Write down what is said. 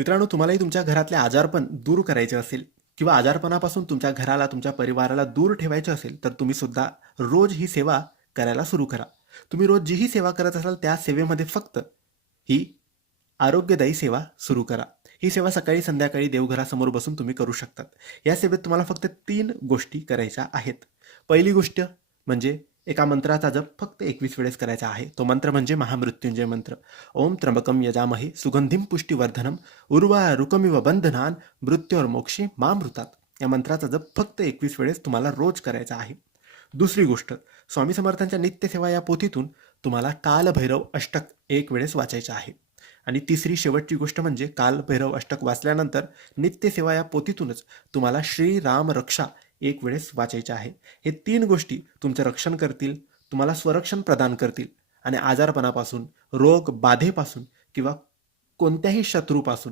मित्रांनो, तुम्हालाही तुमच्या घरातले आजारपण दूर करायचे असेल किंवा आजारपणापासून तुमच्या घराला, तुमच्या परिवाराला दूर ठेवायचे असेल, तर तुम्ही सुद्धा रोज ही सेवा करायला सुरू करा. तुम्ही रोज जीही सेवा करत असाल, त्या सेवेमध्ये फक्त ही आरोग्यदायी सेवा सुरू करा. ही सेवा सकाळी, संध्याकाळी देवघरासमोर बसून तुम्ही करू शकतात. या सेवेत तुम्हाला फक्त 3 गोष्टी करायच्या आहेत. पहिली गोष्ट म्हणजे एका मंत्राचा जप फक्त 21 वेळेस करायचा आहे. तो मंत्र म्हणजे महामृत्युंजय मंत्र. ओम त्र्यंबकम यजामहे सुगंधिम पुष्टिवर्धनम उर्वारुकमिव बंधनान मृत्योर्मोक्षे मामृतात. या मंत्राचा जप फक्त 21 वेळेस तुम्हाला रोज करायचा आहे. दुसरी गोष्ट, स्वामी समर्थांच्या नित्यसेवा या पोथीतून तुम्हाला कालभैरव अष्टक 1 वेळेस वाचायचं आहे. आणि तिसरी शेवटची गोष्ट म्हणजे कालभैरव अष्टक वाचल्यानंतर नित्यसेवा या पोथीतूनच तुम्हाला श्रीराम रक्षा 1 वेळेस वाचायचे आहे. हे 3 गोष्टी तुमचं रक्षण करतील, तुम्हाला स्वरक्षण प्रदान करतील आणि आजारपणापासून, रोग बाधेपासून किंवा कोणत्याही शत्रूपासून